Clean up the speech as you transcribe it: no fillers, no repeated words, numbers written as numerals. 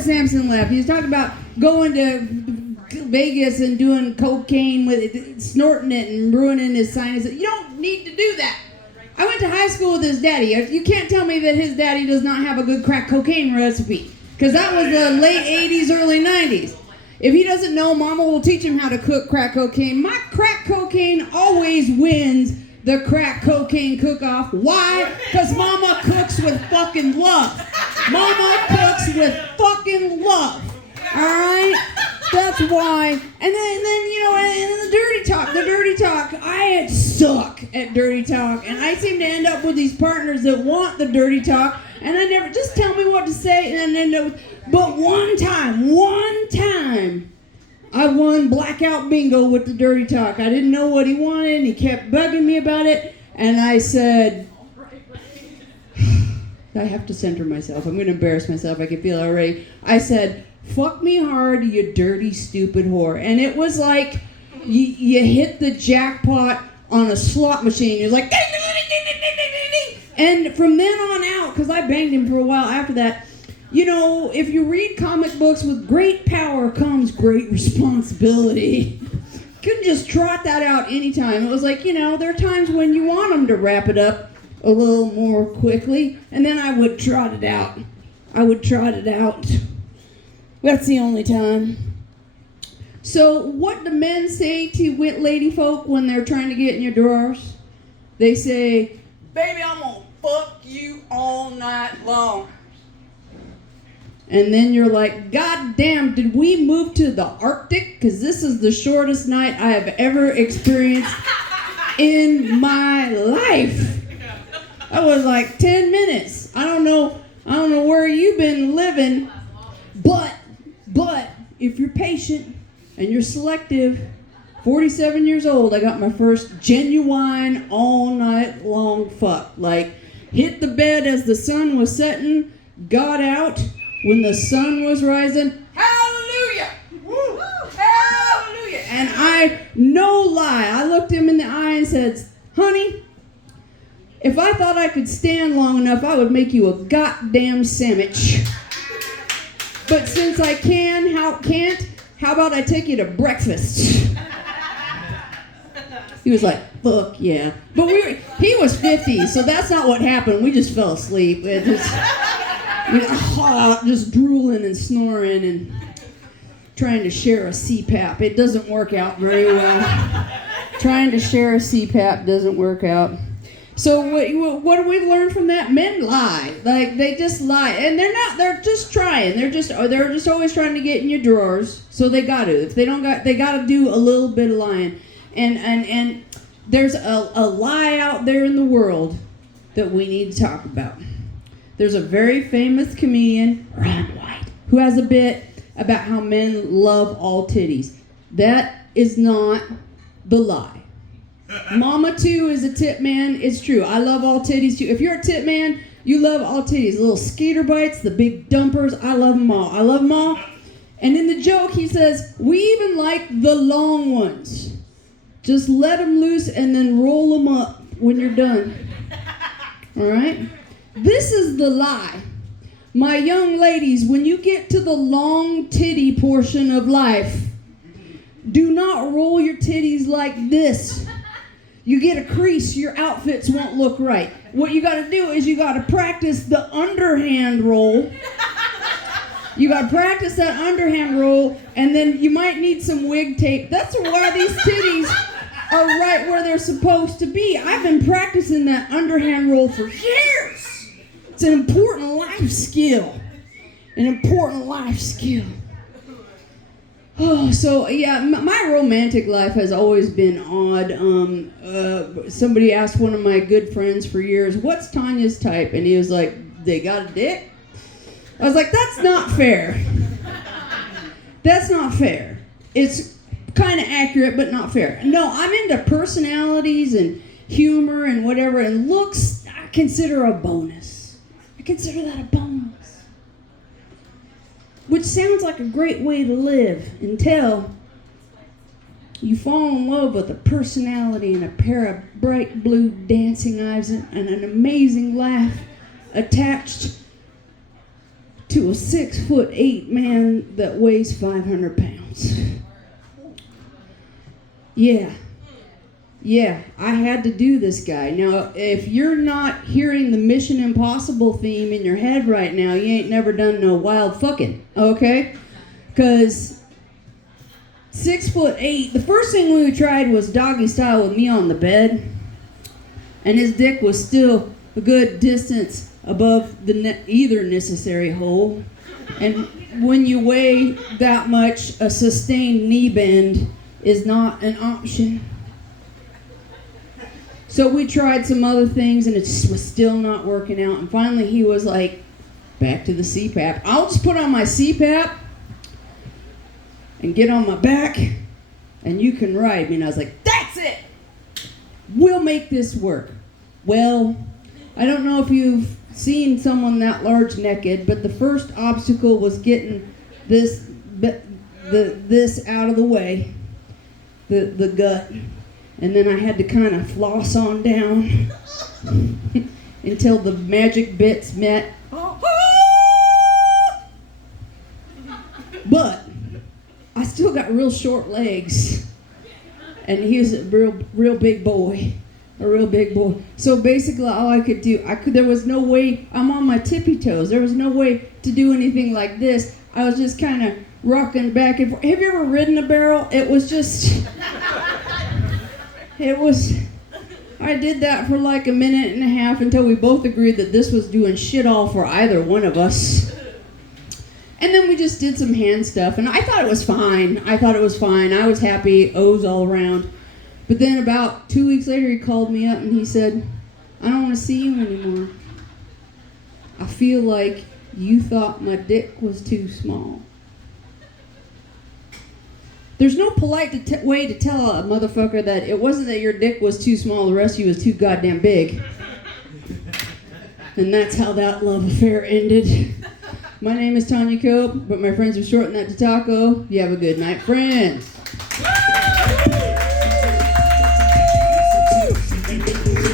Samson left. He was talking about going to Vegas and doing cocaine with it, snorting it and ruining his sinuses. You don't need to do that. I went to high school with his daddy. You can't tell me that his daddy does not have a good crack cocaine recipe, because that was the late 80s, early 90s. If he doesn't know, Mama will teach him how to cook crack cocaine. My crack cocaine always wins the crack cocaine cook-off. Why? Because Mama cooks with fucking love. Mama cooks with fucking love. All right? That's why. And then you know, and the dirty talk, I suck at dirty talk. And I seem to end up with these partners that want the dirty talk. And I never, just tell me what to say. And then, but one time, I won blackout bingo with the dirty talk. I didn't know what he wanted, and he kept bugging me about it. And I said, I have to center myself. I'm going to embarrass myself. I can feel it already. I said, fuck me hard, you dirty, stupid whore. And it was like you hit the jackpot on a slot machine. You're like, ding, ding, ding, ding, ding, ding, ding. And from then on out, because I banged him for a while after that, you know, if you read comic books, with great power comes great responsibility. Couldn't just trot that out anytime. It was like, you know, there are times when you want them to wrap it up a little more quickly, and then I would trot it out. That's the only time. So what do men say to lady folk when they're trying to get in your drawers? They say, baby, I'm gonna fuck you all night long. And then you're like, God damn, did we move to the Arctic? Because this is the shortest night I have ever experienced in my life. That was like 10 minutes. I don't know where you've been living, but if you're patient and you're selective, 47 years old, I got my first genuine all night long fuck. Like, hit the bed as the sun was setting, got out when the sun was rising. Hallelujah! Woo! Hallelujah! And I, no lie, I looked him in the eye and said, honey, if I thought I could stand long enough, I would make you a goddamn sandwich. But since I can't, how about I take you to breakfast? He was like, fuck yeah. But he was 50, so that's not what happened. We just fell asleep. It just drooling and snoring and trying to share a CPAP. It doesn't work out very well. Trying to share a CPAP doesn't work out. So what do we learn from that? Men lie. Like, they just lie. And they're just trying. They're just always trying to get in your drawers. So they got to. If they don't they got to do a little bit of lying. And there's a lie out there in the world that we need to talk about. There's a very famous comedian, Ron White, who has a bit about how men love all titties. That is not the lie. Mama, too, is a tit man. It's true. I love all titties, too. If you're a tit man, you love all titties. The little skater bites, the big dumpers, I love them all. I love them all. And in the joke, he says, we even like the long ones. Just let them loose and then roll them up when you're done. All right? This is the lie. My young ladies, when you get to the long titty portion of life, do not roll your titties like this. You get a crease, your outfits won't look right. What you got to do is you got to practice the underhand roll. You got to practice that underhand roll, and then you might need some wig tape. That's why these titties are right where they're supposed to be. I've been practicing that underhand roll for years. It's an important life skill. Oh, so yeah, my romantic life has always been odd. Somebody asked one of my good friends for years, what's Tanya's type? And he was like, they got a dick? I was like, that's not fair. That's not fair. It's kind of accurate, but not fair. No, I'm into personalities and humor and whatever, and looks, I consider a bonus. I consider that a bonus. Which sounds like a great way to live until you fall in love with a personality and a pair of bright blue dancing eyes and an amazing laugh attached to a 6'8" man that weighs 500 pounds. Yeah, I had to do this guy. Now, if you're not hearing the Mission Impossible theme in your head right now, you ain't never done no wild fucking, okay? Because 6'8", the first thing we tried was doggy style with me on the bed, and his dick was still a good distance above the either necessary hole. And when you weigh that much, a sustained knee bend is not an option. So we tried some other things, and it just was still not working out. And finally, he was like, back to the CPAP. I'll just put on my CPAP and get on my back, and you can ride me. And I was like, that's it! We'll make this work. Well, I don't know if you've seen someone that large naked, but the first obstacle was getting this out of the way, the gut. And then I had to kind of floss on down until the magic bits met. But I still got real short legs, and he was a real big boy, a real big boy. So basically, all I could do, there was no way. I'm on my tippy toes. There was no way to do anything like this. I was just kind of rocking back and forth. Have you ever ridden a barrel? I did that for like a minute and a half until we both agreed that this was doing shit all for either one of us. And then we just did some hand stuff, and I thought it was fine. I was happy, O's all around. But then about 2 weeks later, he called me up and he said, I don't want to see you anymore. I feel like you thought my dick was too small. There's no polite way to tell a motherfucker that it wasn't that your dick was too small, the rest of you was too goddamn big. And that's how that love affair ended. My name is Tanya Cope, but my friends have shortened that to Taco. You have a good night, friends.